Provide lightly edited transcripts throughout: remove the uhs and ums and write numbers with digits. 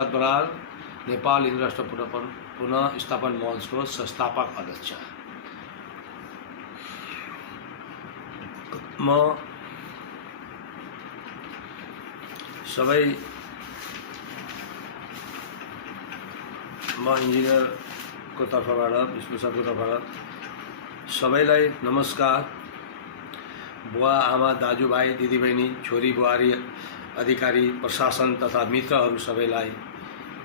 बराल नेपाल हिन्दू राष्ट्र पुनः स्थापन मञ्चको संस्थापक अध्यक्ष। म इन्जिनियरको तर्फबाट विष्णु सरको तर्फबाट सबैलाई नमस्कार। बुवा आमा दाजुभाइ दिदीबहिनी छोरी बुहारी अधिकारी प्रशासन तथा मित्रहरू सबैलाई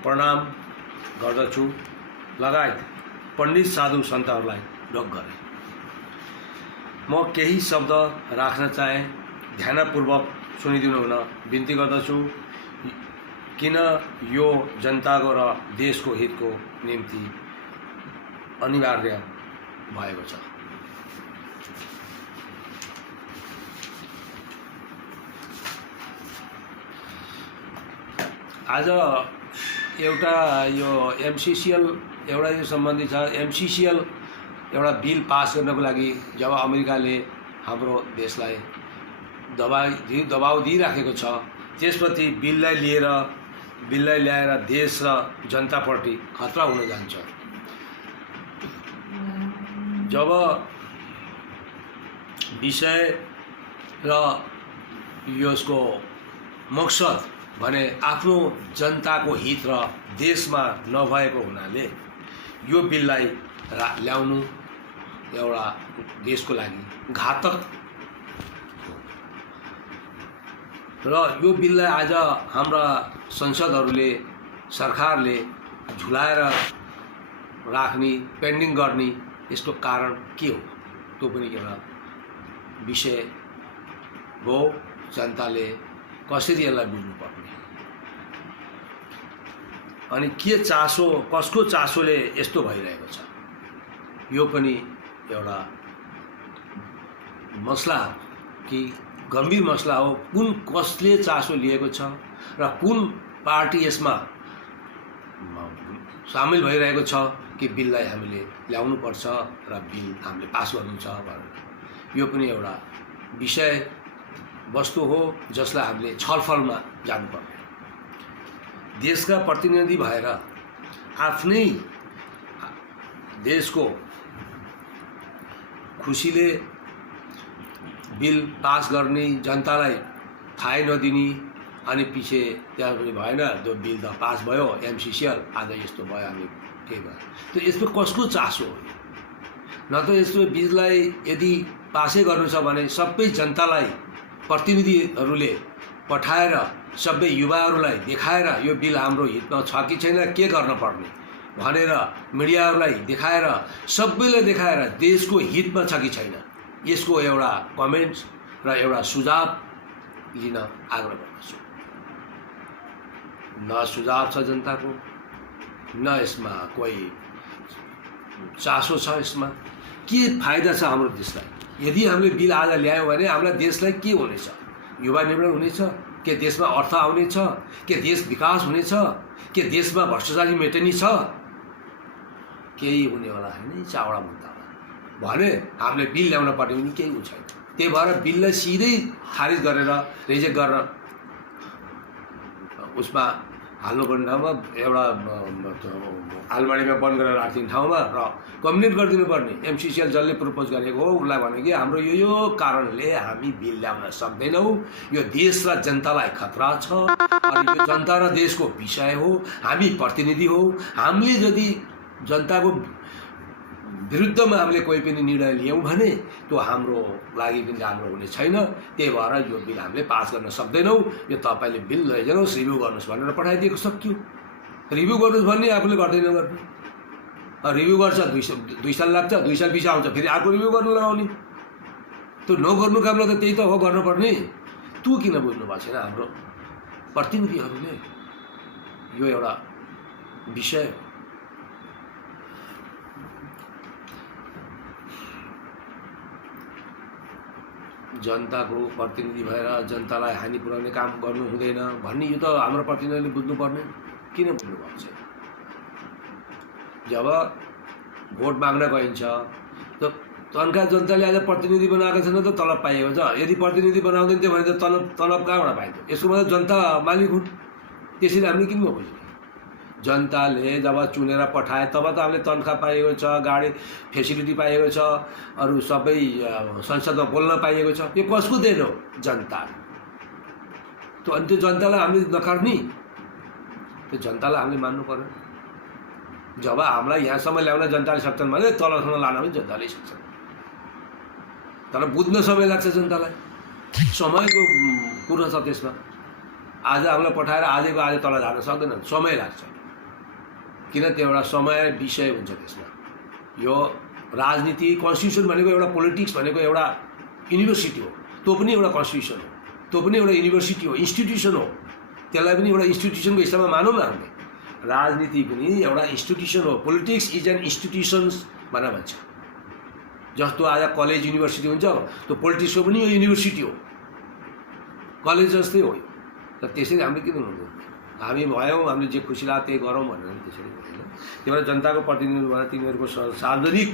प्रणाम गर्दछु, लगायत पण्डित साधु सन्तहरूलाई ढोक गरे। म केही शब्द राख्न चाहे, ध्यानपूर्वक सुनिदिनु हुन बिन्ती गर्दछु, किन यो जनताको र देशको हितको निम्ति अनिवार्य भएको छ। आज एउटा यो एमसीसीएल एउटा यो सम्बन्धी छ। एमसीसीएल एउटा बिल पास गर्नको लागि जब अमेरिकाले हाम्रो देशलाई दबाउ दिइराखेको छ, त्यसपछि बिललाई ल्याएर देश र जनताप्रति खतरा हुन जान्छ। जब विषय र यसको मकसद भने आफ्नो जनताको हित र देशमा नभएको हुनाले यो बिललाई ल्याउनु एउटा देशको लागि घातक र यो बिललाई आज हाम्रा संसदहरूले सरकारले झुलाएर राख्ने, पेन्डिङ गर्ने यसको कारण के हो, त्यो पनि एउटा विषय हो। जनताले कसरी यसलाई बुझ्नुपर्ने अनि के चासो, कसको चासोले यस्तो भइरहेको छ, यो पनि एउटा मसला हो कि गम्भीर मसला हो। कसले चासो लिएको छ र कुन पार्टी यसमा सामेल भइरहेको छ कि बिललाई हामीले ल्याउनुपर्छ र बिल हामीले पास गर्नु छ भनेर, यो पनि एउटा विषय वस्तु हो जसलाई हामीले छलफलमा जानुपर्छ। देशका प्रतिनिधि भएर आफ्नै देशको खुसीले बिल पास गर्ने, जनतालाई थाहै नदिने, अनि पछि त्यहाँ पनि भएन, त्यो बिल त पास भयो एमसीसीएल, आज यस्तो भयो, हामी के भयो। त्यो यसमा कसको चासो हो? न त यस्तो बिललाई यदि पासै गर्नु छ भने सबै जनतालाई प्रतिनिधिहरूले पठाएर सबै युवाहरूलाई देखाएर यो बिल हाम्रो हितमा छ कि छैन, के गर्न पर्ने भनेर मिडियाहरूलाई देखाएर, सबैलाई देखाएर देशको हितमा छ कि छैन, यसको एउटा कमेन्ट्स र एउटा सुझाव लिन आग्रह गर्दछु। न सुझाव छ जनताको, न यसमा कोही चासो छ। यसमा के फाइदा छ हाम्रो देशलाई? यदि हामीले बिल आज ल्यायौँ भने हामीलाई देशलाई के हुनेछ? युवा निर्माण हुनेछ? के देशमा अर्थ आउनेछ? के देश विकास हुनेछ? के देशमा भ्रष्टाचारी मेटनी छ? केही हुनेवाला होइन। चावडा मुद्दामा भने हामीले बिल ल्याउन पर्ने पनि केही छैन। त्यही भएर बिललाई सिधै खारिज गरेर रिजेक्ट गरेर उसमा हाल्नुपर्ने ठाउँमा एउटा आलमारीमा बन्द गरेर राख्ने ठाउँमा र कम्युनिकेट गरिदिनु पर्ने। एमसीसीएल जसले प्रपोज गरेको हो उसलाई भने कि हाम्रो यो कारणले हामी बिल ल्याउन सक्दैनौँ, यो देश र जनतालाई खतरा छ, अनि यो जनता र देशको विषय हो, हामी प्रतिनिधि हो, हामीले यदि जनताको विरुद्धमा हामीले कोही पनि निर्णय लियौँ भने त्यो हाम्रो लागि पनि राम्रो हुने छैन। त्यही भएर यो बिल हामीले पास गर्न सक्दैनौँ, यो तपाईँले बिल लैजानुहोस्, रिभ्यू गर्नुहोस् भनेर पठाइदिएको सक्यो। रिभ्यू गर्नुहोस् भन्ने आफूले गर्दैन गर्ने, रिभ्यू गर्छ 2 साल लाग्छ, 2 साल पछि आउँछ फेरि अर्को रिभ्यू गर्नु लगाउने। त्यो नगर्नु कामलाई त त्यही त हो गर्नुपर्ने। त्यो किन बुझ्नु भएको छैन हाम्रो प्रतिनिधिहरूले? यो एउटा विषय हो। जनताको प्रतिनिधि भएर जनतालाई हानि पुर्याउने काम गर्नु हुँदैन भन्ने यो त हाम्रो प्रतिनिधिले बुझ्नुपर्ने। किन बुझ्नु भएको छैन? जब भोट माग्न गइन्छ त तनका जनताले आज प्रतिनिधि बनाएको छैन त तलब पाइएको छ। यदि प्रतिनिधि बनाउँदैन थियो भने त तलब कहाँबाट पाइन्छ? यसको मतलब जनता मालिक हुन्। त्यसैले हामीले किन नबुझ्ने? जनताले जब चुनेर पठाए तब त हामीले तनखा पाइएको छ, गाडी फेसिलिटी पाइएको छ, अरू सबै संसदमा बोल्न पाइएको छ। यो कसको देन हो? जनता। अनि त्यो जनतालाई हामीले नकार्ने, त्यो जनतालाई हामीले मान्नु पर्यो। जब हामीलाई यहाँसम्म ल्याउन जनताले सक्छन् भने तलसम्म लान पनि जनताले सक्छन्। तर बुझ्न समय लाग्छ जनतालाई, समयको कुरो छ त्यसमा। आज हामीलाई पठाएर आजैको आज तल जान सक्दैन, समय लाग्छ। किन? त्यो एउटा समय विषय हुन्छ त्यसमा। यो राजनीति, कन्स्टिट्युसन भनेको एउटा, पोलिटिक्स भनेको एउटा युनिभर्सिटी हो, त्यो पनि एउटा कन्स्टिट्युसन हो, त्यो पनि एउटा युनिभर्सिटी हो, इन्स्टिट्युसन हो। त्यसलाई पनि एउटा इन्स्टिट्युसनको हिसाबमा मानौँ न हामीले। राजनीति पनि एउटा इन्स्टिट्युसन हो। पोलिटिक्स इज एन इन्स्टिट्युसन्स भनेर भन्छ। जस्तो आज कलेज युनिभर्सिटी हुन्छ, त्यो पोलिटिक्सको पनि यो युनिभर्सिटी हो, कलेज जस्तै हो। तर त्यसरी हामीले किन गर्नु? हामी भयौँ, हामीले जे खुसी लाग्यो त्यही गरौँ भनेर त्यसरी होइन। त्यही भएर जनताको प्रतिनिधि भएर तिनीहरूको सार्वजनिक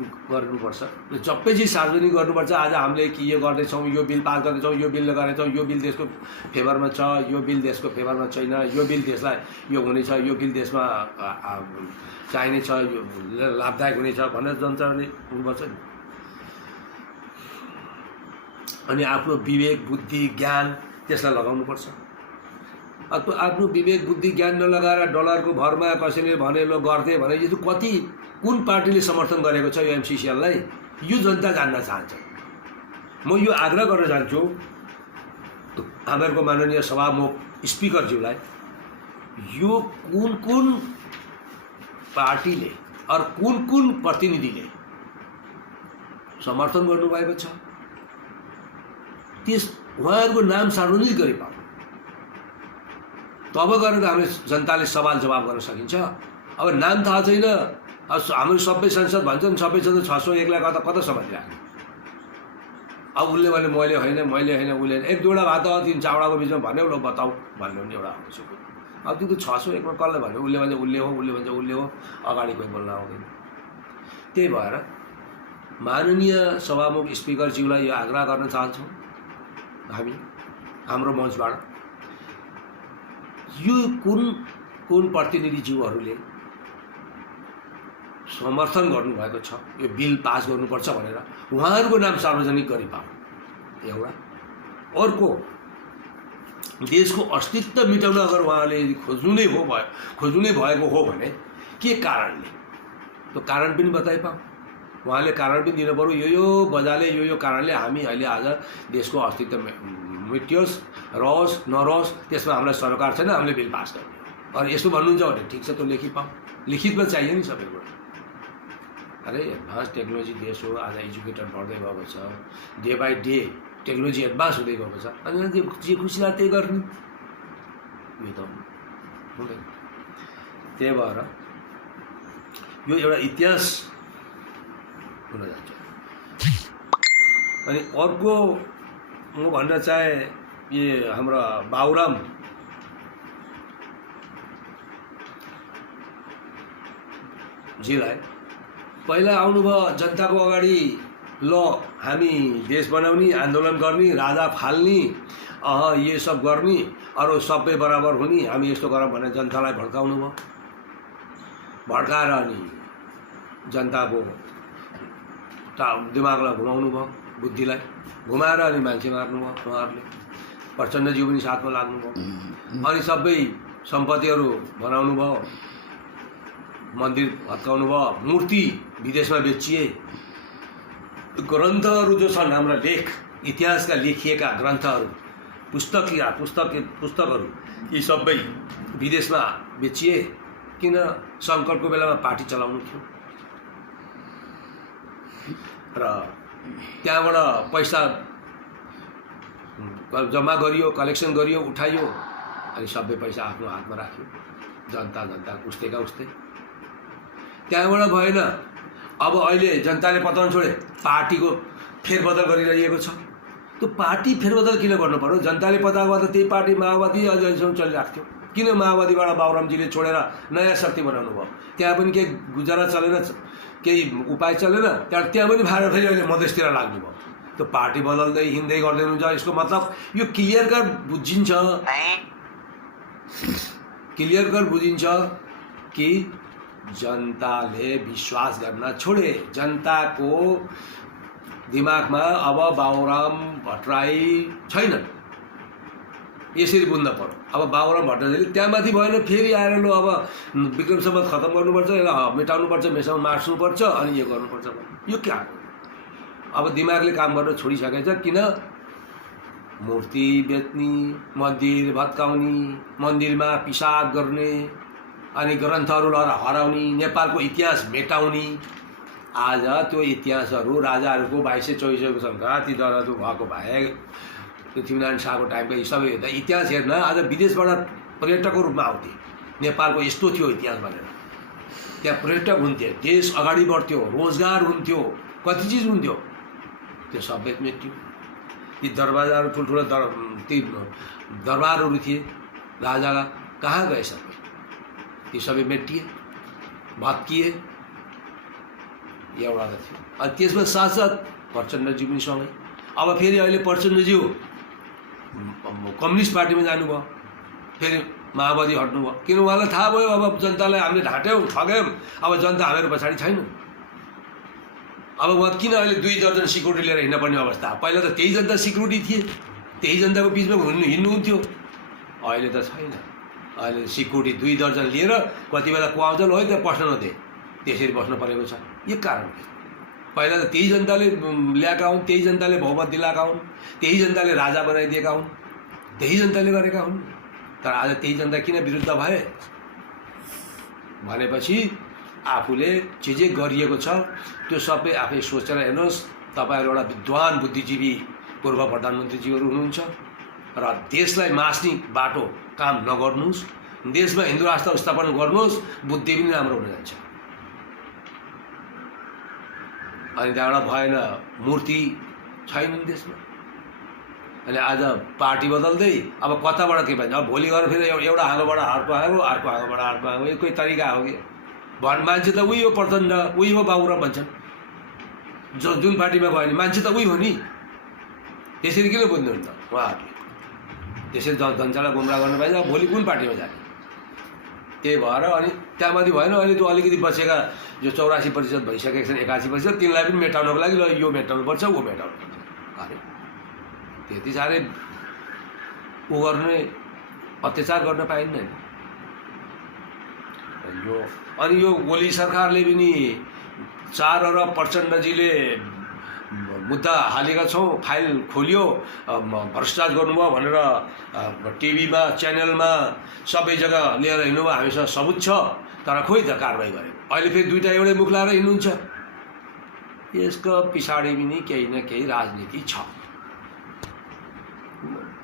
गर्नुपर्छ। सबै चिज सार्वजनिक गर्नुपर्छ। आज हामीले के यो गर्दैछौँ, यो बिल पास गर्दैछौँ, यो बिल गरेछौँ, यो बिल देशको फेभरमा छ, यो बिल देशको फेभरमा छैन, यो बिल देशलाई यो हुनेछ, यो बिल देशमा चाहिने छ, यो लाभदायक हुनेछ भनेर जनताले हुनुपर्छ नि। अनि आफ्नो विवेक, बुद्धि, ज्ञान त्यसलाई लगाउनुपर्छ। आफ्नो विवेक, बुद्धि, ज्ञान नलगाएर डलरको भरमा कसैले भने लो गर्थे भने यो कति, कुन पार्टीले समर्थन गरेको छ यो एमसिसिएललाई, यो जनता जान्न चाहन्छ। म यो आग्रह गर्न चाहन्छु हामीहरूको माननीय सभामुख स्पिकरज्यूलाई, यो कुन कुन पार्टीले और कुन कुन प्रतिनिधिले समर्थन गर्नुभएको छ त्यस उहाँहरूको नाम सार्वजनिक गरी पाऊ, तब गरेर हामीले जनताले सवाल जवाब गर्न सकिन्छ। अब नाम थाहा छैन, हाम्रो सबै सांसद भन्छन् सबै सांसद 601 लाई कता समाति राख्ने। अब उसले भने मैले होइन उसले एक दुईवटा भए त तिन चारवटाको बिचमा भन्यो ल बताऊ भन्नु नि एउटा आउँछ। अब त्यो 601 मा कसले भन्यो? उसले भन्छ उसले हो, अगाडि कोही बोल्न आउँदैन। त्यही भएर माननीय सभामुख स्पिकरज्यूलाई यो आग्रह गर्न चाहन्छौँ हामी हाम्रो मञ्चबाट, यो कुन कुन प्रतिनिधिज्यूहरूले समर्थन गर्नुभएको छ यो बिल पास गर्नुपर्छ भनेर उहाँहरूको नाम सार्वजनिक गरी पाऊ एउटा। अर्को, देशको अस्तित्व मिटाउन अगर उहाँले खोज्नु नै भएको हो भने के कारणले, त्यो कारण पनि बताइ पाऊ। उहाँले कारण पनि दिनु पर्यो, यो वजहले यो कारणले हामी अहिले आज देशको अस्तित्व मिटियोस्, रहोस् नरहोस् त्यसमा हामीलाई सरकार छैन, हामीले बिल पास गर्ने। और यसो भन्नुहुन्छ भने ठिक छ, त्यो लेखी पाऊ, लिखितमा चाहियो नि सबै कुरा। अरे एडभान्स टेक्नोलोजी देश हो, आज एजुकेटेड बढ्दै गएको छ, day by day technology advance हुँदै गएको छ। अनि जे खुसी लाग्छ त्यही गर्ने, यो त हुँदैन। त्यही भएर यो एउटा इतिहास हुन जान्छ। अनि अर्को म भन्न चाहे, ये हाम्रा बाबुराम जीलाई पहिला आउनुभयो जनताको अगाडि, ल हामी देश बनाउने, आन्दोलन गर्ने, राजा फाल्ने, ये सब गर्ने, अरू सबै बराबर हुने, हामी यस्तो गरौँ भनेर जनतालाई भड्काउनु भयो। भड्काएर अनि जनताको दिमागलाई घुमाउनु भयो, बुद्धिलाई घुमाएर अनि मान्छे मार्नुभयो उहाँहरूले। प्रचण्डज्यू पनि साथमा लाग्नुभयो। अनि सबै सम्पत्तिहरू बनाउनु भयो, मन्दिर भत्काउनु भयो, मूर्ति विदेशमा बेचिए। ग्रन्थहरू जो छन् हाम्रा लेख, इतिहासका लेखिएका ग्रन्थहरू, पुस्तकहरू यी सबै विदेशमा बेचिए। किन? सङ्कटको बेलामा पार्टी चलाउनु थियो र त्यहाँबाट पैसा जम्मा गरियो, कलेक्सन गरियो, उठाइयो, अनि सबै पैसा आफ्नो हातमा राख्यो। जनता उस्तैका उस्तै त्यहाँबाट भएन। अब अहिले जनताले पताउन छोडे, पार्टीको फेरबदल गरिरहेको छ। त्यो पार्टी फेरबदल किन गर्नु पर्यो? जनताले पताएको त त्यही पार्टी माओवादी अहिलेसम्म चलिरहेको थियो। किन माओवादीबाट बाबुरामजीले छोडेर नयाँ शक्ति बनाउनु भयो? त्यहाँ पनि केही गुजारा चलेन, केही उपाय चलेन, त्यहाँ पनि फेरि अहिले मधेसतिर लाग्नुभयो। त्यो पार्टी बदल्दै हिँड्दै गर्दै हुन्छ। यसको मतलब यो क्लियर कट बुझिन्छ कि जनताले विश्वास गर्न छोडे। जनताको दिमागमा अब बाबुराम भट्टराई छैनन्, यसरी बुझ्न पर्यो। अब बाबुराम भट्टराईले त्यहाँमाथि भएन, फेरि आएर लो अब विक्रम सम्वत खत्म गर्नुपर्छ, यसलाई मेटाउनुपर्छ, मार्छनुपर्छ, अनि यो गर्नुपर्छ। यो क्या हो? अब दिमागले काम गर्न छोडिसकेछ। किन? मूर्ति बेच्ने, मन्दिर भत्काउने, मन्दिरमा पिसाब गर्ने, अनि ग्रन्थहरू हराउने, नेपालको इतिहास मेटाउने। आज त्यो इतिहासहरू राजाहरूको 2224 सङ्घ ती दरहरू भएको भए पृथ्वीनारायण शाहको टाइमको यी सबै हेर्दा इतिहास हेर्न आज विदेशबाट पर्यटकको रूपमा आउँथे। नेपालको यस्तो थियो इतिहास भनेर, त्यहाँ पर्यटक हुन्थे, देश अगाडि बढ्थ्यो, रोजगार हुन्थ्यो, कति चिज हुन्थ्यो। त्यो सबै मेट्यो। ती दरबारहरू ठुल्ठुलो ती दरबारहरू थिए राजाका, कहाँ गए सबै? ती सबै मेटिए, भत्किए। एउटा थियो। अनि त्यसमा साथसाथ प्रचण्डज्यू पनि सँगै। अब फेरि अहिले प्रचण्डज्यू कम्युनिस्ट पार्टीमा जानुभयो, फेरि माओवादी हट्नुभयो। किन? उहाँलाई थाहा भयो अब जनतालाई हामीले ढाँट्यौँ, ठग्यौँ, अब जनता हामीहरू पछाडि छैन। अब उहाँ किन अहिले 2 दर्जन सिक्युरिटी लिएर हिँड्नुपर्ने अवस्था? पहिला त त्यही जनता सिक्युरिटी थिए, त्यही जनताको बिचमा हिँड्नुहुन्थ्यो। अहिले त छैन। अहिले सिक्युरिटी 2 दर्जन लिएर कति बेला को आउँछ है त्यहाँ पस्न नदिए, त्यसरी बस्नु परेको छ। यो कारण के? पहिला त त्यही जनताले ल्याएका हुन्, त्यही जनताले बहुमत दिलाएका हुन्, त्यही जनताले राजा बनाइदिएका हुन्, त्यही जनताले गरेका हुन्। तर आज त्यही जनता किन विरुद्ध भए भनेपछि आफूले जे जे गरिएको छ त्यो सबै आफै सोचेर हेर्नुहोस्। तपाईँहरू एउटा विद्वान बुद्धिजीवी पूर्व प्रधानमन्त्रीज्यूहरू हुनुहुन्छ र देशलाई मास्ने बाटो काम नगर्नुहोस्, देशमा हिन्दू राष्ट्र स्थापना गर्नुहोस्, बुद्धि पनि राम्रो हुन जान्छ। अनि त्यहाँबाट भएन, मूर्ति छैनन् देशमा। अनि आज पार्टी बदल्दै अब कताबाट के भन्छ? अब भोलि गएर फेरि एउटा हाँगोबाट अर्को हाँगो, अर्को हाँगोबाट अर्को हाँगो। यो कोही तरिका हो कि? मान्छे त उही हो प्रचण्ड, उही हो बाबुराम भन्छन्। जुन पार्टीमा गयो भने मान्छे त उही हो नि। त्यसरी किन बुझ्नुहुन्न उहाँहरूले? त्यसरी जनतालाई गुमराह गर्नु पाइन्छ। अब भोलि कुन पार्टीमा जाने? त्यही भएर अनि त्यहाँमाथि भएन। अहिले त्यो अलिकति बसेका जो 84% भइसकेको छन्, 81%, तिनलाई पनि मेटाउनको लागि ल यो मेटाउनुपर्छ, ऊ मेटाउनुपर्छ। अरे त्यति साह्रै ऊ गर्ने अत्याचार गर्न पाइन्न नि यो। अनि यो ओली सरकारले पनि 4 अरब प्रचण्डजीले मुद्दा हालेका छौँ, फाइल खोल्यो, भ्रष्टाचार गर्नुभयो भनेर टिभीमा, च्यानलमा सबै जग्गा लिएर हिँड्नुभयो। हामीसँग सबुत छ, तर खोइ त कारवाही गरेको। अहिले फेरि 2टा एउटै मुख लाएर हिँड्नुहुन्छ। यसको पछाडि पनि केही न केही राजनीति छ।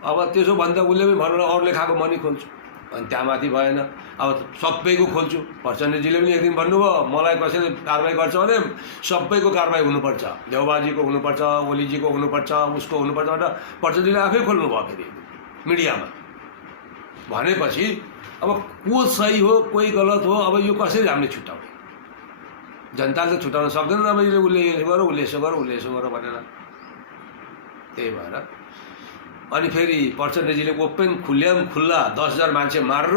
अब त्यसो भन्दा उसले पनि भनेर अरूले खाएको मनी खोल्छु, अनि त्यहाँमाथि भएन। अब सबैको खोल्छु। प्रचण्डजीले पनि एक दिन भन्नुभयो, मलाई कसैले कारवाही गर्छ भने सबैको कारवाही हुनुपर्छ, देउबाजीको हुनुपर्छ, ओलीजीको हुनुपर्छ, उसको हुनुपर्छ भनेर प्रचण्डजीले आफै खोल्नुभयो फेरि मिडियामा। भनेपछि अब को सही हो, कोही गलत हो, अब यो कसरी हामीले छुट्याउने? जनताले त छुट्याउन सक्दैन। अब उसले यसो गर, उसले यसो गर, उसले यसो गर भनेर। त्यही भएर अनि फेरि प्रचण्डजीले ओपन खुल्ला 10,000 मान्छे मारेर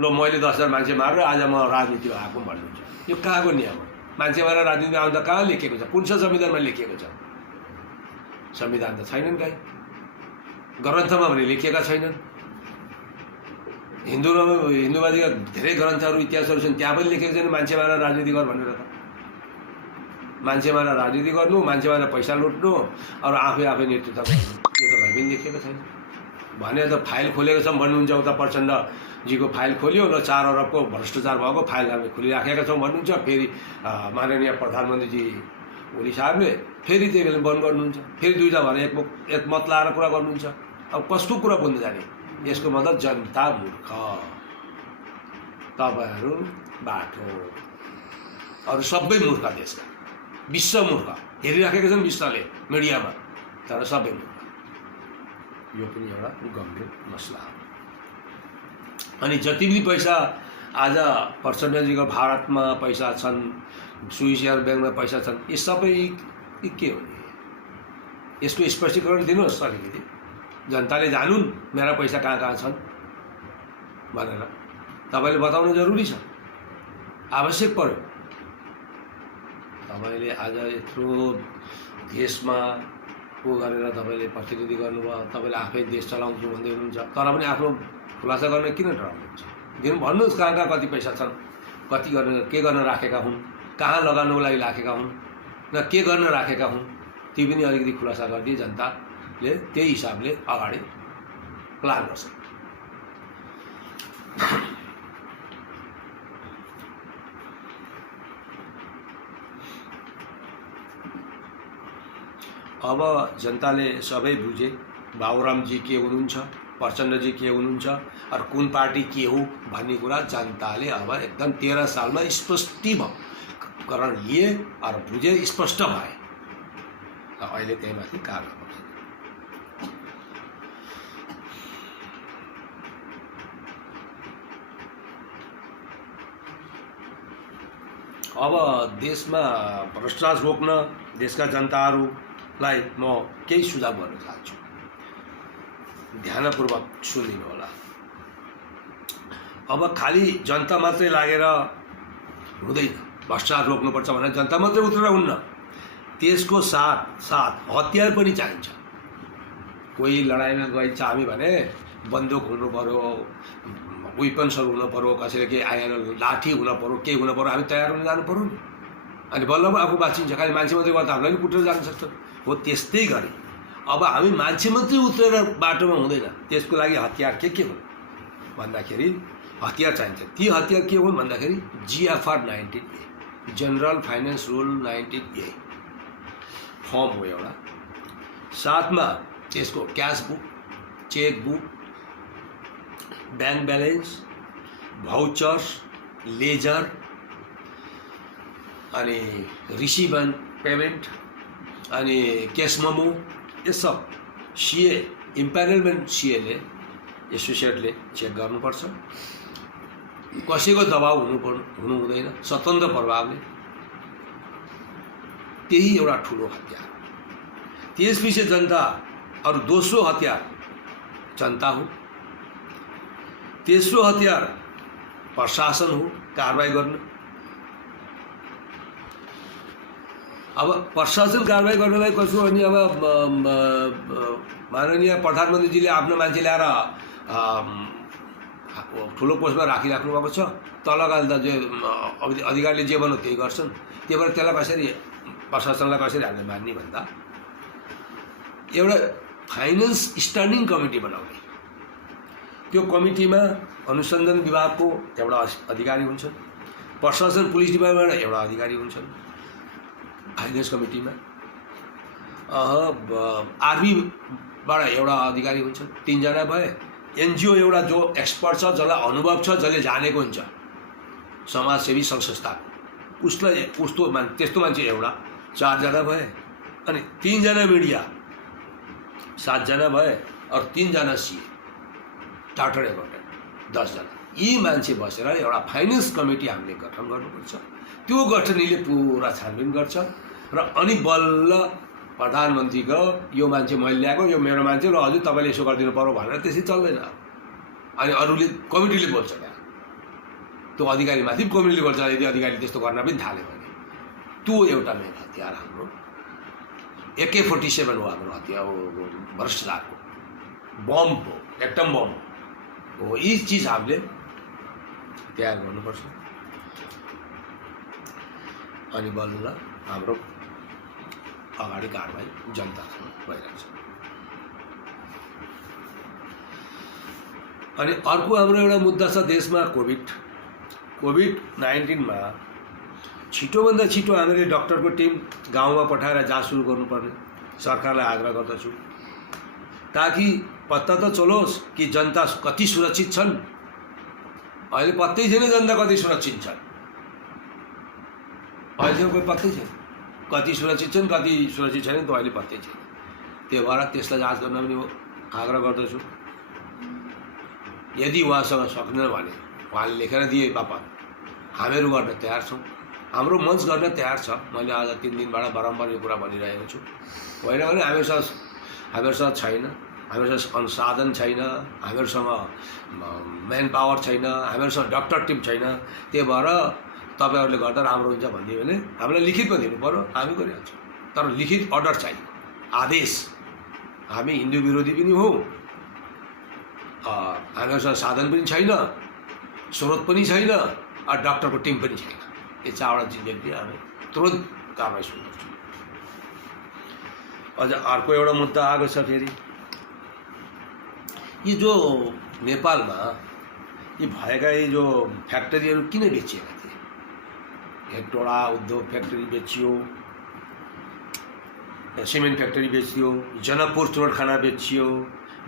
ल मैले 10,000 मान्छे मारेर आज म राजनीतिमा आएको भन्नुहुन्छ। यो कहाँको नियम हो? मान्छे मारेर राजनीतिमा आउँदा कहाँ लेखिएको छ? कुन चाहिँ संविधानमा लेखिएको छ? संविधान त छैनन्, कहीँ ग्रन्थमा भने लेखिएका छैनन्। हिन्दूवादीका धेरै ग्रन्थहरू, इतिहासहरू छन्, त्यहाँ पनि लेखेको छैन मान्छे मारेर राजनीति गर भनेर। त मान्छे मारेर राजनीति गर्नु, मान्छे मारेर पैसा लुट्नु, अरू आफै नेतृत्व गर्नु, यो त कहीँ पनि लेखिएको छैन। भने त फाइल खोलेको छौँ भन्नुहुन्छ, उता प्रचण्डजीको फाइल खोल्यो ल 4 अरबको भ्रष्टाचार भएको फाइल हामी खोलिराखेका छौँ भन्नुहुन्छ। फेरि माननीय प्रधानमन्त्रीजी ओली साहबले फेरि त्यही बेला बन्द गर्नुहुन्छ। फेरि 2टा भएर एक मत लाएर कुरा गर्नुहुन्छ। अब कसको कुरा बुझ्नु जाने? यसको मतलब जनता मूर्ख, तपाईँहरू बाठो, अरू सबै मूर्ख, देशका विश्व मूर्ख हेरिराखेका छन् विश्वले मिडियामा, तर सबै मूर्ख। यो पनि एउटा गम्भीर मसला हो। अनि जति पनि पैसा आज प्रचण्डजीको भारतमा पैसा छन्, स्विस एयर ब्याङ्कमा पैसा छन्, यो सबै के हो? यसको स्पष्टीकरण दिनुहोस् अलिकति, जनताले जानुन् मेरा पैसा कहाँ कहाँ छन् भनेर। तपाईँले बताउनु जरुरी छ। आवश्यक पर्यो। तपाईँले आज यत्रो देशमा को गरेर तपाईँले प्रतिनिधि गर्नुभयो, तपाईँले आफै देश चलाउँछु भन्दै हुनुहुन्छ, तर पनि आफ्नो खुलासा गर्न किन डराउनुहुन्छ? दिनु भन्नुहोस् कहाँ कहाँ कति पैसा छन्, कति गर्न के गर्न राखेका हुन्, कहाँ लगाउनुको लागि राखेका हुन् र के गर्न राखेका हुन्, ती पनि अलिकति खुलासा गरिदिए जनताले त्यही हिसाबले अगाडि प्लान गर्छ। अब जनताले सबै बुझे बाबुरामजी के हुनुहुन्छ, प्रचण्डजी के हुनुहुन्छ और कुन पार्टी के हो भन्ने कुरा जनताले अब एकदम 13 सालमा स्पष्टीकरण लिए और बुझे, स्पष्ट भए। अहिले त्यही माथि काम गर्छ। अब देशमा भ्रष्टाचार रोक्न देशका जनताहरूलाई म केही सुझाव गर्न चाहन्छु, ध्यानपूर्वक सुनिदिनु होला। अब खाली जनता मात्रै लागेर हुँदैन, भ्रष्टाचार रोक्नुपर्छ भनेर जनता मात्रै उत्रेर हुन्न, त्यसको साथ साथ हतियार पनि चाहिन्छ। कोही लडाइँमा गइन्छ हामी भने बन्दुक हुनु पर्यो, वेपन्सहरू हुनु पर्यो, कसैले के आएर लाठी हुनु पर्यो, के हुनु पर्यो, हामी तयार हुन जानु पर्यो नि। अनि बल्ल आफू बाँचिन्छ। खालि मान्छे मात्रै गर्दा हामीलाई पनि कुटेर जान सक्छ। हो त्यस्तै गरी अब हामी मान्छे मात्रै उत्रेर बाटोमा हुँदैन, त्यसको लागि हतियार के हुन् भन्दाखेरि हतियार चाहिन्छ। ती हतियार के हुन् भन्दाखेरि GFR 19A, general finance rule 19A form हो एउटा। साथमा त्यसको cash book, cheque book, bank balance, vouchers, ledger अनि रिसीव एंड पेमेंट अनि कैश मेमो, ये सब सीए इम्पेनलमेंट सीए ले एसोसिएटले चेक गर्नुपर्छ। कसैको दबाव हुनु हुँदैन, स्वतन्त्र प्रभावले। त्यही एउटा ठुलो हतियार। त्यसपछि जनता और दोस्रो हतियार जनता हो, तेस्रो हतियार प्रशासन हो, कारवाही गर्न। अब प्रशासन कारवाही गर्नलाई कसो अनि अब माननीय प्रधानमन्त्रीजीले आफ्नो मान्छे ल्याएर ठुलो पोस्टमा राखिराख्नु भएको छ। तलका जे अधिकारीले जे भन्नु त्यही गर्छन्। त्यही भएर त्यसलाई कसरी प्रशासनलाई कसरी हामीले मान्ने भन्दा एउटा फाइनेन्स स्ट्यान्डिङ कमिटी बनाउने। त्यो कमिटीमा अनुसन्धान विभागको एउटा अधिकारी हुन्छन्, प्रशासन पुलिस डिपार्टमेन्टबाट एउटा अधिकारी हुन्छन् फाइनेन्स कमिटीमा, आर्मीबाट एउटा अधिकारी हुन्छन्, 3 जना भए। एनजिओ एउटा जो एक्सपर्ट छ, जसलाई अनुभव छ, जसले जानेको हुन्छ, समाजसेवी सङ्घ संस्थाको, उसलाई त्यस्तो मान्छे एउटा 4 जना भए। अनि 3 जना मिडिया, 7 जना भए और 3 जना सीए, चार्टर्ड एकाउन्टेन्ट 10 जना। यी मान्छे बसेर एउटा फाइनेन्स कमिटी हामीले गठन गर्नुपर्छ। त्यो गठनले पुरा छानबिन गर्छ र अनि बल्ल प्रधानमन्त्रीको यो मान्छे मैले ल्याएको, यो मेरो मान्छे, र हजुर तपाईँले यसो गरिदिनु पर्यो भनेर त्यसै चल्दैन। अनि अरूले कमिटीले बोल्छ क्या, त्यो अधिकारी माथि कमिटीले बोल्छ। यदि अधिकारीले त्यस्तो गर्न पनि थाल्यो भने त्यो एउटा मेन हतियार हाम्रो AK-47 हो। हाम्रो हतियार हो भ्रष्टाचारको बम हो, एटम बम हो। यी चिज हामीले तयार गर्नुपर्छ। अनि बल्ल हाम्रो अगाडि कारबाही जनतासँग भइरहेको छ। अनि अर्को हाम्रो एउटा मुद्दा छ देशमा कोभिड-19 मा छिटोभन्दा छिटो हामीले डाक्टरको टिम गाउँमा पठाएर जाँच सुरु गर्नुपर्ने सरकारलाई आग्रह गर्दछु, ताकि पत्ता त चलोस् कि जनता कति सुरक्षित छन्। अहिले पत्तै छैन जनता कति सुरक्षित छन्। अहिलेसम्म कोही पत्तै छैन, कति सुरक्षित छन् कति सुरक्षित छैन त्यो अहिले पत्तै छैन। त्यही भएर त्यसलाई जाँच गर्न पनि आग्रह गर्दछु। यदि उहाँसँग सक्दैन भने उहाँले लेखेर दिए बापत हामीहरू गर्न तयार छौँ, हाम्रो मञ्च गर्न तयार छ। मैले आज 3 दिनबाट बारम्बार यो कुरा भनिरहेको छु। होइन भने हामीहरूसँग छैन, हामीहरूसँग संसाधन छैन, हामीहरूसँग म्यान पावर छैन, हामीहरूसँग डाक्टर टिम छैन। त्यही भएर तपाईँहरूले गर्दा राम्रो हुन्छ भनिदियो भने हामीलाई लिखितमा दिनु पऱ्यो, हामी गरिहाल्छौँ। तर लिखित अर्डर चाहियो, आदेश। हामी हिन्दू विरोधी पनि हौँ, हामीहरूसँग साधन पनि छैन, स्रोत पनि छैन, डक्टरको टिम पनि छैन। यो चारवटा चिजले हामी तुरन्त कारवाही सुरु गर्छौँ। अझ अर्को एउटा मुद्दा आएको छ फेरि, यो जो नेपालमा यी भएका यी जो फ्याक्ट्रीहरू किन बेचिएका थिए? हेटौडा उद्योग फ्याक्ट्री बेचियो, सिमेन्ट फ्याक्ट्री बेचियो, जनकपुर चोरखाना बेचियो,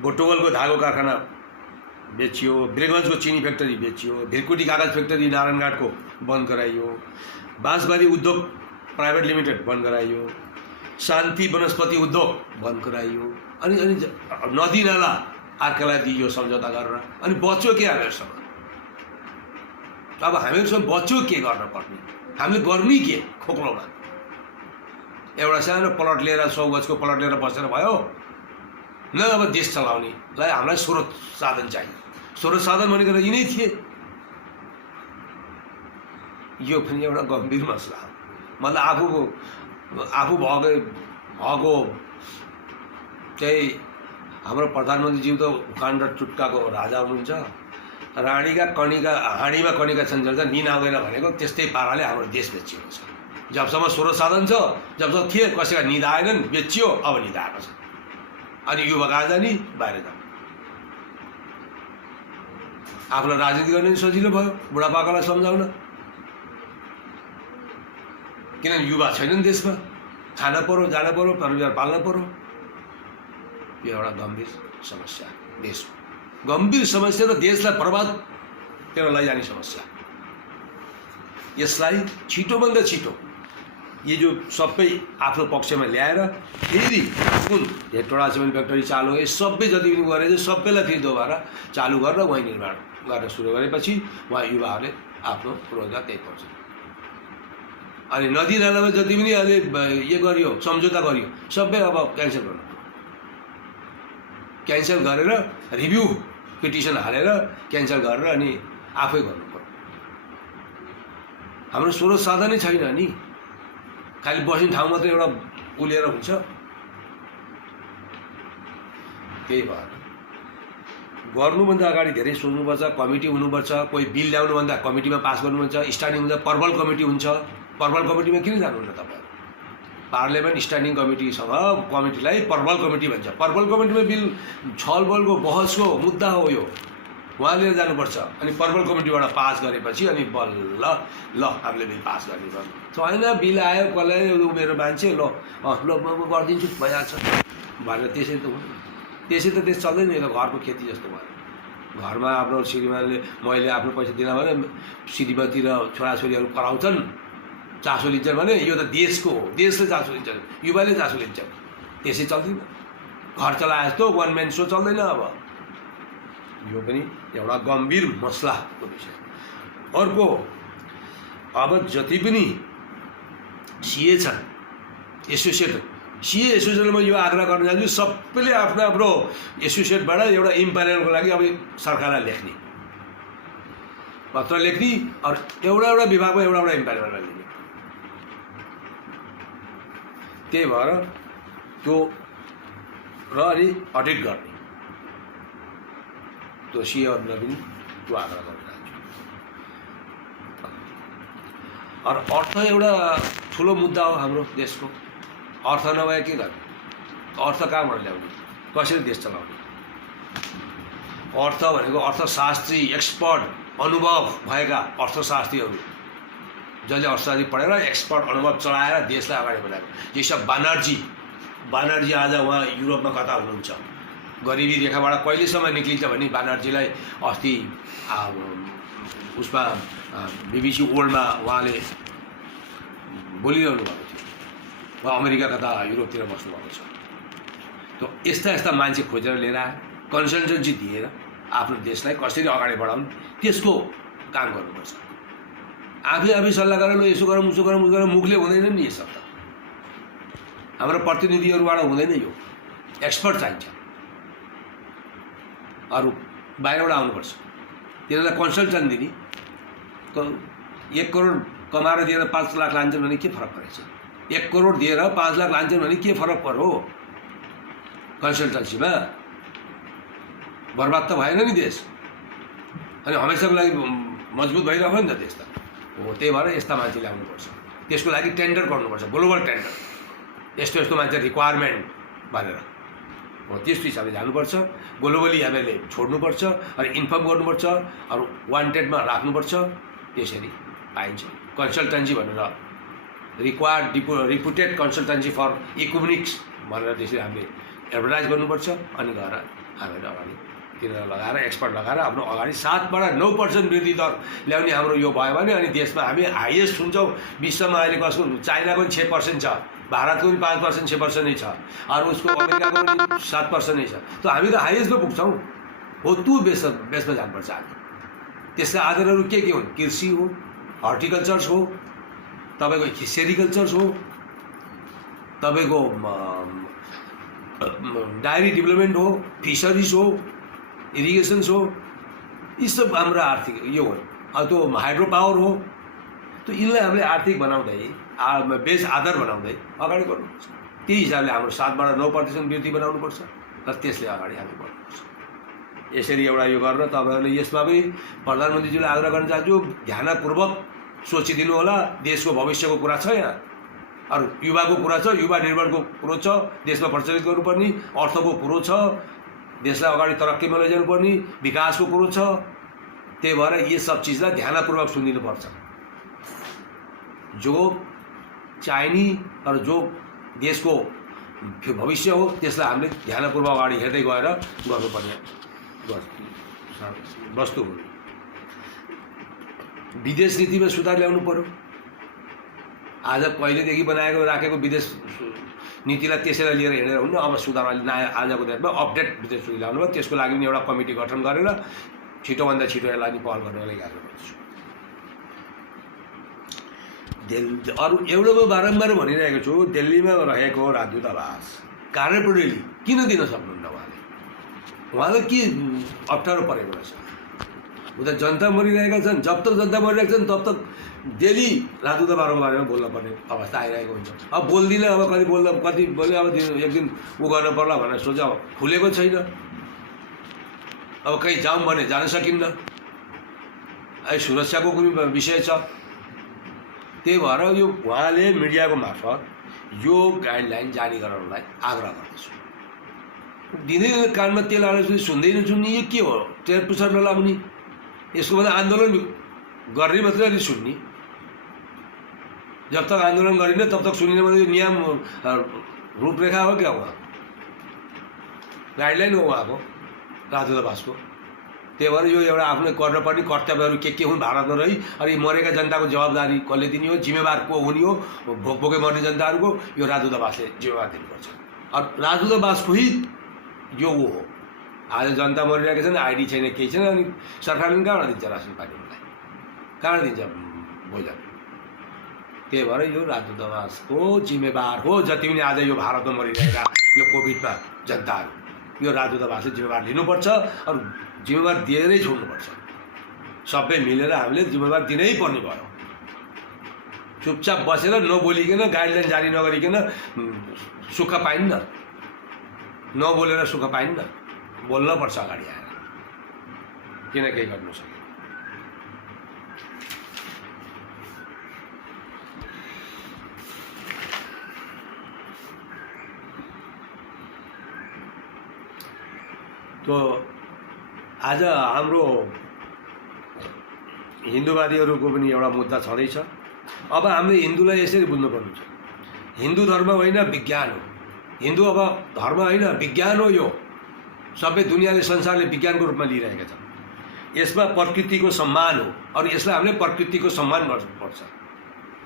बोटोवलको धागो कारखाना बेचियो, ब्रेगन्जको चिनी फ्याक्ट्री बेचियो, भिरकुटी कागज फ्याक्ट्री नारायणघाटको बन्द गराइयो, बाँसबारी उद्योग प्राइभेट लिमिटेड बन्द गराइयो, शान्ति वनस्पति उद्योग बन्द गराइयो, अनि नदी नाला अर्कालाई दिइयो सम्झौता गरेर। अनि बच्यो के हामीहरूसँग? अब हामीहरूसँग बच्यो के गर्न पर्ने? हामीले गर्ने के खोक्लोमा? एउटा सानो प्लट लिएर 100 गजको प्लट लिएर बसेर भयो न? अब देश चलाउनेलाई हामीलाई स्रोत साधन चाहियो। स्रोत साधन भनेको यिनै थिए। यो पनि एउटा गम्भीर मसला हो। मतलब आफू भएको चाहिँ हाम्रो प्रधानमन्त्रीज्यू त उखान र टुट्काको राजा हुनुहुन्छ। हाँडीमा कणिका छन्जेल्छ निन आउँदैन भनेको त्यस्तै पाराले हाम्रो देश बेचिएको छ। जबसम्म स्रोत साधन छ, जबसम्म थिए कसैका निद आएनन्, बेचियो, अब निद आएको छ। अनि युवा कहाँ जाने? बाहिर जाने। आफूलाई राजनीति गर्ने सजिलो भयो बुढापाकालाई सम्झाउन, किनभने युवा छैनन् देशमा, खान पर्यो, जान पर्यो, परिवार पाल्न पर्यो। यो एउटा गम्भीर समस्या देशको, गम्भीर समस्या र देशलाई बर्बादतिर लैजाने समस्या। यसलाई छिटोभन्दा छिटो यो जो सबै आफ्नो पक्षमा ल्याएर फेरि कुन हेटौडा सिमेन्ट फ्याक्ट्री चालु हो, सबै जति पनि गरेर सबैलाई फेरि दोबारा चालु गरेर वहीँ निर्माण गर्न सुरु गरेपछि उहाँ युवाहरूले आफ्नो रोजगार त्यही पाउँछ। अनि नदी नालामा जति पनि अहिले यो गरियो, सम्झौता गरियो, सबै अब क्यान्सल गर्नु, क्यान्सल गरेर रिभ्यू पिटिसन हालेर क्यान्सल गरेर अनि आफै गर्नु पर्यो। हाम्रो स्रोत साधनै छैन नि, खालि बस्ने ठाउँ मात्रै एउटा उलिएर हुन्छ। त्यही भएर गर्नुभन्दा अगाडि धेरै सोच्नुपर्छ, कमिटी हुनुपर्छ। कोही बिल ल्याउनुभन्दा कमिटीमा पास गर्नुपर्छ। स्ट्यान्डिङ हुँदा पर्पल कमिटी हुन्छ। पर्पल कमिटीमा किन जानुहुन्न तपाईँ? पार्लियामेन्ट स्ट्यान्डिङ कमिटीसँग कमिटीलाई पर्पल कमिटी भन्छ। पर्पल कमिटीमा बिल छलफलको बहसको मुद्दा हो यो, उहाँ लिएर जानुपर्छ। अनि पर्पल कमिटीबाट पास गरेपछि अनि बल्ल ल हामीले बिल पास गर्ने भयो। छैन, बिल आयो, कसलाई मेरो मान्छे ल ल म गरिदिन्छु भइहाल्छ भनेर त्यसै त हुँदैन। त्यसै त देश चल्दैन। यो त घरको खेती जस्तो भयो। घरमा आफ्नो श्रीमानले मैले आफ्नो पैसा दिन भने श्रीमती र छोराछोरीहरू कराउँछन्, चासो लिन्छन् भने यो त देशको हो, देशले चासो लिन्छ, युवाले चासो लिन्छ। त्यसै चल्दैन। घर चलाए जस्तो वान म्यान सो चल्दैन। अब यो पनि एउटा गम्भीर मसलाको विषय। अर्को, अब जति पनि सिए छन्, सिए एसोसिएसनमा यो आग्रह गर्न चाहन्छु, सबैले आफ्नो आफ्नो एसोसिएटबाट एउटा इम्प्यानलको लागि अब सरकारलाई लेख्ने पत्र लेख्ने, अरू एउटा विभागमा एउटा इम्प्यानललाई लेख्ने। त्यही भएर त्यो र अनि अडिट गर्ने, त्यो सिएहरूलाई पनि त्यो आग्रह गर्न चाहन्छु। अरू अर्थ एउटा ठुलो मुद्दा हो हाम्रो देशको। अर्थ नभए के गर्ने? अर्थ कहाँबाट ल्याउने? कसरी देश चलाउने? अर्थ भनेको अर्थशास्त्री, एक्सपर्ट, अनुभव भएका अर्थशास्त्रीहरू, जसले अर्थशास्त्री पढेर एक्सपर्ट अनुभव चलाएर देशलाई अगाडि बढाएको। जैसा बानर्जी आज उहाँ युरोपमा कता हुनुहुन्छ, गरिबी रेखाबाट कहिलेसम्म निक्लिन्छ भने बानर्जीलाई अस्ति उसमा BBC वर्ल्डमा उहाँले बोलिरहनु भएको थियो। उहाँ अमेरिका कता युरोपतिर बस्नुभएको छ। त्यो यस्ता मान्छे खोजेर लिएर आएर कन्सल्टेन्सी दिएर आफ्नो देशलाई कसरी अगाडि बढाउनु त्यसको काम गर्नुपर्छ। आफै सल्लाह गरेर ल यसो गरौँ उसो गरौँ मुखले हुँदैन नि। यो सब हाम्रो प्रतिनिधिहरूबाट हुँदैन। यो एक्सपर्ट चाहिन्छ, अरू बाहिरबाट आउनुपर्छ, तिनीहरूलाई कन्सल्टेन्ट दिने। 1 करोड कमाएर दिएर 5 लाख लान्छन् भने के फरक परेछ? 1 करोड दिएर 5 लाख लान्छन् भने के फरक पर्यो? कन्सल्टेन्सीमा बर्बाद त भएन नि देश, अनि हमेसाको लागि मजबुत भइरहेको नि त देश त हो। त्यही भएर यस्ता मान्छे ल्याउनुपर्छ, त्यसको लागि टेन्डर गर्नुपर्छ, ग्लोबल टेन्डर, यस्तो यस्तो मान्छे रिक्वायरमेन्ट भनेर हो। त्यस्तो हिसाबले जानुपर्छ, ग्लोबली हामीले छोड्नुपर्छ, अनि इन्फर्म गर्नुपर्छ, अरू वान्टेडमा राख्नुपर्छ। त्यसरी पाइन्छ। कन्सल्टेन्सी भनेर required reputed consultancy for economics भनेर त्यसरी हामीले एडभर्टाइज गर्नुपर्छ। अनि गएर हामीले अगाडि तिनीहरू लगाएर एक्सपर्ट लगाएर आफ्नो अगाडि 7बाट 9% वृद्धि दर ल्याउने हाम्रो यो भयो भने अनि देशमा हामी हाइएस्ट हुन्छौँ विश्वमा। अहिले कसको चाइनाको पनि 6% छ, भारतको पनि 5% 6% नै छ, अरू उसको अमेरिकाको पनि 7% नै छ। त हामी त हाइएस्टमा पुग्छौँ हो। त्यो बेसमा जानुपर्छ हामी। त्यसका आधारहरू के हुन्? कृषि हो, हर्टिकल्चर्स हो, तपाईँको सेरिकल्चर्स हो, तपाईँको डायरी डेभलपमेन्ट हो, फिसरिज हो, इरिगेसन्स हो। यी सब हाम्रो आर्थिक यो हो। अब त्यो हाइड्रो पावर हो। त यिनलाई हामीले आर्थिक बनाउँदै बेस आधार बनाउँदै अगाडि बढ्नुपर्छ। त्यही हिसाबले हाम्रो 7बाट 9% वृद्धि बनाउनुपर्छ र त्यसले अगाडि हामी बढ्नुपर्छ। यसरी एउटा यो गरेर तपाईँहरूले यसमा पनि प्रधानमन्त्रीज्यूले आग्रह गर्न चाहन्छु, ध्यानपूर्वक सोचिदिनु होला। देशको भविष्यको कुरा छ यहाँ, अरू युवाको कुरा छ, युवा निर्माणको कुरो छ, देशमा प्रचलित गर्नुपर्ने अर्थको कुरो छ, देशलाई अगाडि तरक्कीमा लैजानुपर्ने विकासको कुरो छ। त्यही भएर यी सब चिजलाई ध्यानपूर्वक सुनिदिनुपर्छ। जो चाहिने र जो देशको भविष्य हो त्यसलाई हामीले ध्यानपूर्वक अगाडि हेर्दै गएर गर्नुपर्ने वस्तु हो। विदेश नीतिमा सुधार ल्याउनु पर्यो। आज पहिलेदेखि बनाएको राखेको विदेश नीतिलाई त्यसैलाई लिएर हिँडेर हुन्न। अब सुधार अहिले नयाँ आजको दिनमा अपडेट विदेश नीति ल्याउनु भयो। त्यसको लागि पनि एउटा कमिटी गठन गरेर छिटोभन्दा छिटो यसलाई पहल गर्नको लागि आग्रह गर्छु। अरू एउटा बारम्बार भनिरहेको छु, दिल्लीमा रहेको राजदूतावास कार्यप्रणाली किन दिन सक्नुहुन्न? उहाँलाई के अप्ठ्यारो परेको रहेछ? उता जनता मरिरहेका छन्। जब तक जनता मरिरहेका छन् तब तक डेली राजदूतावासको बारेमा बोल्नुपर्ने अवस्था आइरहेको हुन्छ। अब बोल्दिनँ, अब कति बोल्यो, अब एक दिन ऊ गर्नु पर्ला भनेर सोचा, खुलेको छैन। अब कहीँ जाउँ भने जान सकिन्न। अहिले सुरक्षाको कुनै विषय छ। त्यही भएर यो उहाँले मिडियाको मार्फत यो गाइडलाइन जारी गराउनलाई आग्रह गर्दछु। दिँदै कानमा तेल हालेपछि सुन्दैन सुन्ने यो के हो? ट्रेन पुछार नलाउने, यसको मतलब आन्दोलन गर्ने मात्रै अलि सुन्ने। जब तक आन्दोलन गरिन्न तब तक सुनिने मतलब नियम रूपरेखा हो क्या? उहाँ गाइडलाइन हो उहाँको राजदूतावासको। त्यही भएर यो एउटा आफ्नो गर्नुपर्ने कर्तव्यहरू के हुन् भारतमा रही, अनि मरेका जनताको जवाबदारी कसले दिने हो, जिम्मेवार को हुने हो, भोकै मर्ने जनताहरूको यो राजदूतावासले जिम्मेवार दिनुपर्छ। अब राजदूतावासको ही यो हो। आज जनता मरिरहेका छन्, आइडी छैन, केही छैन, अनि सरकारले कहाँबाट दिन्छ रासन पानी? उनलाई कहाँबाट दिन्छ भोजन? त्यही भएर यो राजदूतावासको जिम्मेवार हो। जति पनि आज यो भारतमा मरिरहेका यो कोभिडमा जनताहरू, यो राजदूतावासले जिम्मेवार लिनुपर्छ। अरू जिम्मेवार दिएरै छोड्नुपर्छ। सबै मिलेर हामीले जिम्मेवार दिनै पर्ने भयो। चुपचाप बसेर नबोलिकन, गाइडलाइन जारी नगरिकन सुख पाइन्न। नबोलेर सुख पाइन्न, बोल्न पर्छ अगाडि आएर, किन केही गर्नु सक्यो। तो आज हाम्रो हिन्दूवादीहरूको पनि एउटा मुद्दा छँदैछ। अब हामीले हिन्दूलाई यसरी बुझ्नुपर्ने छ, हिन्दू धर्म होइन विज्ञान हो। हिन्दू अब धर्म होइन विज्ञान हो। यो सबै दुनियाँले संसारले विज्ञानको रूपमा लिइरहेका छन्। यसमा प्रकृतिको सम्मान हो, और यसलाई हामीले प्रकृतिको सम्मान गर्नुपर्छ।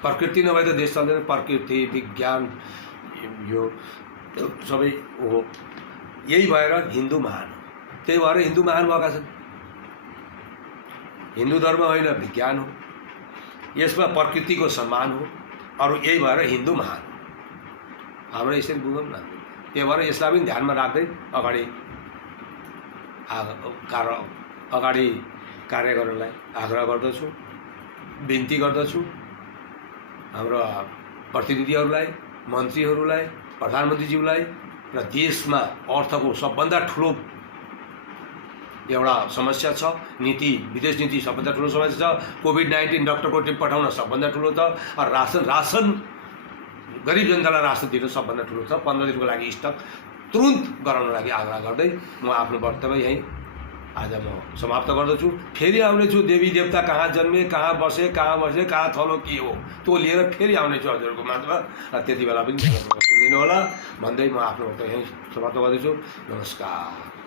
प्रकृति नभए त देश चल्दैन। प्रकृति विज्ञान यो सबै हो। यही भएर हिन्दू महान हो। त्यही भएर हिन्दू महान भएका छन्। हिन्दू धर्म होइन विज्ञान हो, यसमा प्रकृतिको सम्मान हो, और यही भएर हिन्दू महान हो। हाम्रो यसरी बुझौँ न। त्यही भएर यसलाई पनि ध्यानमा राख्दै अगाडि कार्य गर्नलाई आग्रह गर्दछु। बिन्ती गर्दछु हाम्रो प्रतिनिधिहरूलाई, मन्त्रीहरूलाई, प्रधानमन्त्रीज्यूलाई र देशमा अर्थको सबभन्दा ठुलो एउटा समस्या छ, विदेश नीति सबभन्दा ठुलो समस्या छ, कोभिड-19 डक्टरको टिम पठाउन सबभन्दा ठुलो छ, रासन गरिब जनतालाई रासन दिन सबभन्दा ठुलो छ। 15 दिनको लागि स्टक तुरुन्त गराउन लागि आग्रह गर्दै म आफ्नो वक्तव्य यहीँ आज म समाप्त गर्दछु। फेरि आउनेछु, देवी देवता कहाँ जन्मे, कहाँ बसे, कहाँ थलो के हो त्यो लिएर फेरि आउनेछु हजुरको माझमा, र त्यति बेला पनि सुनिदिनु होला भन्दै म आफ्नो वक्तव्य यहीँ समाप्त गर्दैछु। नमस्कार।